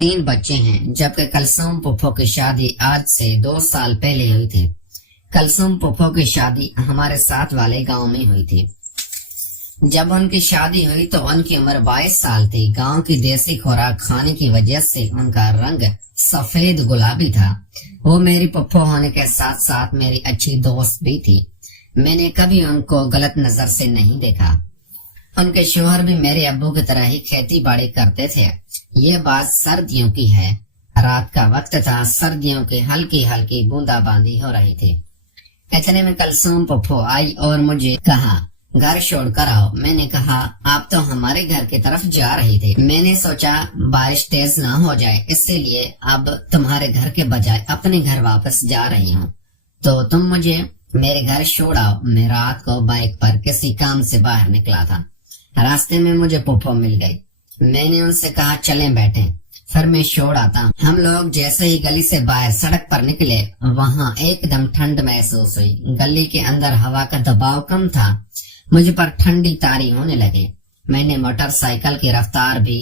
3 بچے ہیں جبکہ کلثوم پھپھو کی شادی آج سے 2 سال پہلے ہوئی تھی۔ کلثوم پھپھو کی شادی ہمارے ساتھ والے گاؤں میں ہوئی تھی۔ جب ان کی شادی ہوئی تو ان کی عمر 22 سال تھی۔ گاؤں کی دیسی خوراک کھانے کی وجہ سے ان کا رنگ سفید گلابی تھا۔ وہ میری پھپھو ہونے کے ساتھ ساتھ میری اچھی دوست بھی تھی۔ میں نے کبھی ان کو غلط نظر سے نہیں دیکھا۔ ان کے شوہر بھی میرے ابو کی طرح ہی کھیتی باڑی کرتے تھے۔ یہ بات سردیوں کی ہے۔ رات کا وقت تھا، سردیوں کی ہلکی ہلکی بوندا باندی ہو رہی تھی۔ اتنے میں کلثوم پھپھو آئی اور مجھے کہا گھر چھوڑ کر آؤ۔ میں نے کہا آپ تو ہمارے گھر کی طرف جا رہی تھی۔ میں نے سوچا بارش تیز نہ ہو جائے، اس لیے اب تمہارے گھر کے بجائے اپنے گھر واپس جا رہی ہوں، تو تم مجھے میرے گھر چھوڑ آؤ۔ میں رات کو بائک پر کسی کام سے باہر نکلا تھا۔ راستے میں مجھے پھپھو مل گئی۔ میں نے ان سے کہا چلیں بیٹھیں، پھر میں چھوڑ آتا ہوں۔ ہم لوگ جیسے ہی گلی سے باہر سڑک پر نکلے، وہاں ایک دم ٹھنڈ محسوس ہوئی۔ گلی کے اندر ہوا کا دباؤ کم تھا، مجھ پر ٹھنڈی طاری ہونے لگے۔ میں نے موٹر سائیکل کی رفتار بھی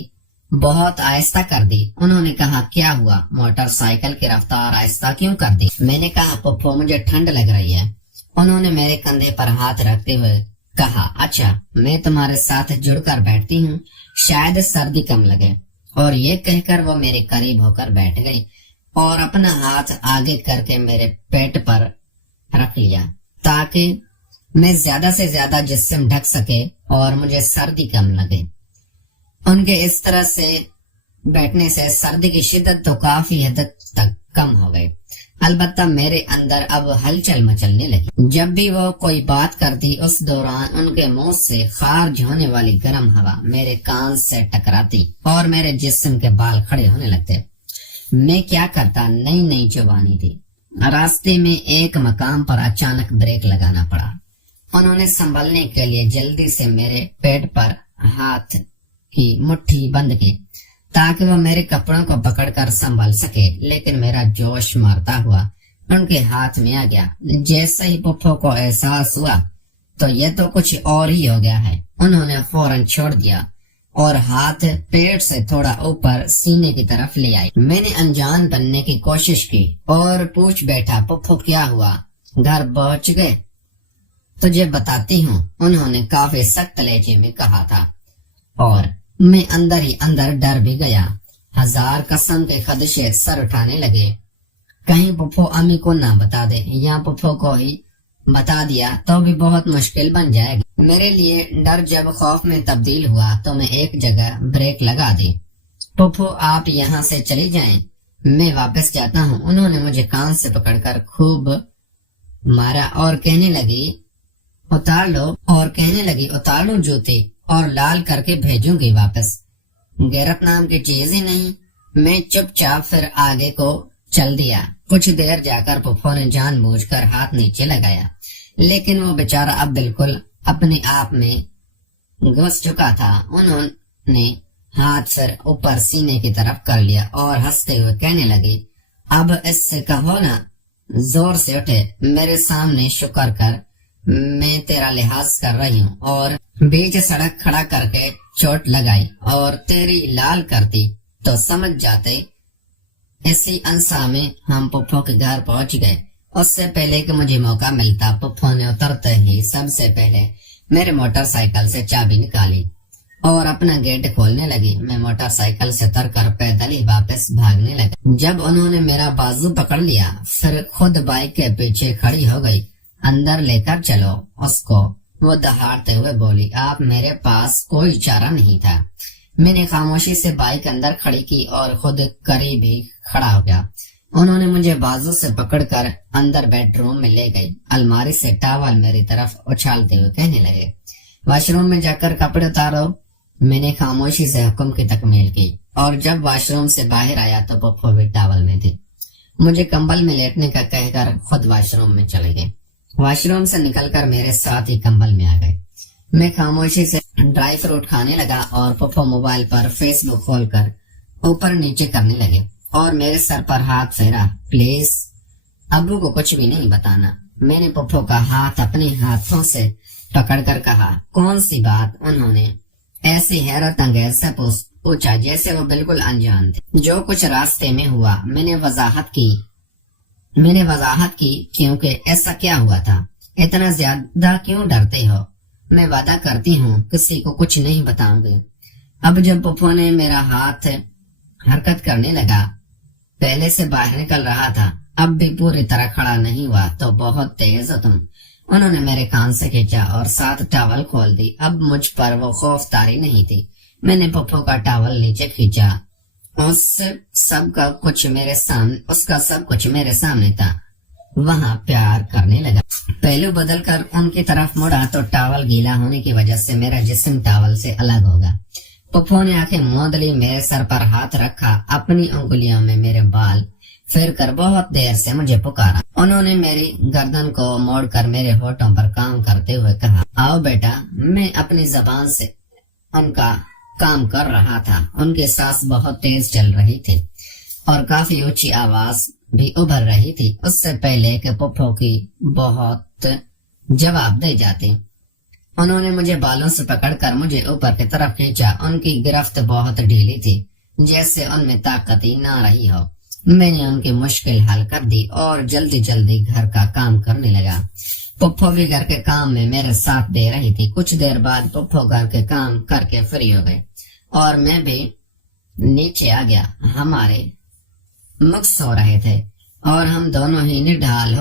بہت آہستہ کر دی۔ انہوں نے کہا کیا ہوا، موٹر سائیکل کی رفتار آہستہ کیوں کر دی؟ میں نے کہا پھپھو مجھے ٹھنڈ لگ رہی ہے۔ انہوں نے میرے کندھے پر ہاتھ رکھتے ہوئے کہا اچھا میں تمہارے ساتھ جڑ کر بیٹھتی ہوں، شاید سردی کم لگے۔ اور یہ کہہ کر وہ میرے قریب ہو کر بیٹھ گئی اور اپنا ہاتھ آگے کر کے میرے پیٹ پر رکھ لیا تاکہ میں زیادہ سے زیادہ جسم ڈھک سکے اور مجھے سردی کم لگے۔ ان کے اس طرح سے بیٹھنے سے سردی کی شدت تو کافی حد تک کم ہو گئی، البتہ میرے اندر اب ہلچل مچلنے لگی۔ جب بھی وہ کوئی بات کرتی اس دوران ان کے منہ سے خارج ہونے والی گرم ہوا میرے کان سے ٹکراتی اور میرے جسم کے بال کھڑے ہونے لگتے۔ میں کیا کرتا، نئی نئی جوانی تھی۔ راستے میں ایک مقام پر اچانک بریک لگانا پڑا۔ انہوں نے سنبھلنے کے لیے جلدی سے میرے پیٹ پر ہاتھ کی مٹھی بند کی تاکہ وہ میرے کپڑوں کو پکڑ کر سنبھل سکے، لیکن میرا جوش مارتا ہوا ان کے ہاتھ میں آ گیا۔ جیسے ہی پھپھو کو احساس ہوا تو یہ تو کچھ اور ہی ہو گیا ہے، انہوں نے فوراً چھوڑ دیا اور ہاتھ پیٹ سے تھوڑا اوپر سینے کی طرف لے آئی۔ میں نے انجان بننے کی کوشش کی اور پوچھ بیٹھا پھپھو کیا ہوا، گھر پہنچ گئے؟ تجھے بتاتی ہوں، انہوں نے کافی سخت لہجے میں کہا تھا، اور میں اندر ہی اندر ڈر بھی گیا۔ ہزار قسم کے خدشے سر اٹھانے لگے، کہیں پھپھو امی کو نہ بتا دے، یا پھپھو کو ہی بتا دیا تو بھی بہت مشکل بن جائے گی۔ میرے لیے ڈر جب خوف میں تبدیل ہوا تو میں ایک جگہ بریک لگا دی۔ پھپھو آپ یہاں سے چلی جائیں، میں واپس جاتا ہوں۔ انہوں نے مجھے کان سے پکڑ کر خوب مارا اور کہنے لگی اتار لو جوتے اور لال کر کے بھیجوں گی واپس، غیرت نام کی چیز ہی نہیں۔ میں چپ چاپ پھر آگے کو چل دیا۔ کچھ دیر جا کر پھپھو نے جان بوجھ کر ہاتھ نیچے لگایا، لیکن وہ بیچارہ اب بالکل اپنے آپ میں گھس چکا تھا۔ انہوں نے ہاتھ پھر اوپر سینے کی طرف کر لیا اور ہنستے ہوئے کہنے لگی اب اس سے کہو نا زور سے اٹھے، میرے سامنے شکر کر، میں تیرا لحاظ کر رہی ہوں اور بیچ سڑک کھڑا کر کے چوٹ لگائی اور تیری لال کرتی تو سمجھ جاتے۔ اسی انسا میں ہم پھپھو کے گھر پہنچ گئے۔ اس سے پہلے کہ مجھے موقع ملتا، پھپھو نے اترتے ہی سب سے پہلے میرے موٹر سائیکل سے چابی نکالی اور اپنا گیٹ کھولنے لگی۔ میں موٹر سائیکل سے اتر کر پیدل ہی واپس بھاگنے لگا۔ جب انہوں نے میرا بازو پکڑ لیا، پھر خود بائک کے پیچھے کھڑی ہو گئی۔ اندر لے کر چلو اس کو، وہ دہاڑتے ہوئے بولی۔ آپ میرے پاس کوئی چارہ نہیں تھا۔ میں نے خاموشی سے بائک اندر کھڑی کی اور خود قریب ہی کھڑا ہو گیا۔ انہوں نے مجھے بازو سے پکڑ کر اندر بیڈ روم میں لے گئی۔ الماری سے ٹاول میری طرف اچھالتے ہوئے کہنے لگے واش روم میں جا کر کپڑے اتارو۔ میں نے خاموشی سے حکم کی تکمیل کی اور جب واش روم سے باہر آیا تو پھپھو بھی ٹاول میں تھی۔ مجھے کمبل میں لیٹنے کا کہہ کر خود واش روم میں چلے گئے۔ واش روم سے نکل کر میرے ساتھ ہی کمبل میں آ گئے۔ میں خاموشی سے ڈرائی فروٹ کھانے لگا اور پھپھو موبائل پر فیس بک کھول کر اوپر نیچے کرنے لگے اور میرے سر پر ہاتھ پھیرا۔ پلیز ابو کو کچھ بھی نہیں بتانا۔ میں نے پھپھو کا ہاتھ اپنے ہاتھوں سے پکڑ کر کہا کون سی بات؟ انہوں نے ایسی حیرت انگیز سے پوچھا جیسے وہ بالکل انجان تھے۔ جو کچھ راستے میں ہوا میں نے وضاحت کی کیونکہ ایسا کیا ہوا تھا، اتنا زیادہ کیوں ڈرتے ہو؟ میں وعدہ کرتی ہوں کسی کو کچھ نہیں بتاؤں گی۔ اب جب پپو نے میرا ہاتھ حرکت کرنے لگا، پہلے سے باہر نکل رہا تھا، اب بھی پوری طرح کھڑا نہیں ہوا تو بہت تیز ہو تم۔ انہوں نے میرے کان سے کھینچا اور ساتھ ٹاول کھول دی۔ اب مجھ پر وہ خوف طاری نہیں تھی۔ میں نے پپو کا ٹاول نیچے کھینچا، اس کا سب کچھ میرے سامنے تھا۔ وہاں پیار کرنے لگا۔ پہلو بدل کر ان کی طرف مڑا تو ٹاول گیلا ہونے کی وجہ سے میرا جسم ٹاول سے الگ ہوگا۔ پپو نے آنکھیں موند لی، میرے سر پر ہاتھ رکھا، اپنی انگلیوں میں میرے بال پھر کر بہت دیر سے مجھے پکارا۔ انہوں نے میری گردن کو موڑ کر میرے ہونٹوں پر کام کرتے ہوئے کہا، آؤ بیٹا۔ میں اپنی زبان سے ان کا کام کر رہا تھا۔ ان کی سانس بہت تیز چل رہی تھی اور کافی اونچی آواز بھی ابھر رہی تھی، اس سے پہلے کہ پپو کی بہت جواب دے جاتی۔ انہوں نے مجھے بالوں سے پکڑ کر مجھے اوپر کی طرف کھینچا۔ ان کی گرفت بہت ڈھیلی تھی، جیسے ان میں طاقت ہی نہ رہی ہو۔ میں نے ان کی مشکل حل کر دی اور جلدی گھر کا کام کرنے لگا۔ پپو بھی گھر کے کام میں میرے ساتھ دے رہی تھی۔ کچھ دیر بعد پپو گھر کے کام کر کے فری ہو گئے اور میں بھی نیچے آ گیا۔ ہمارے مکس ہو رہے تھے اور ہم دونوں ہی نڈھال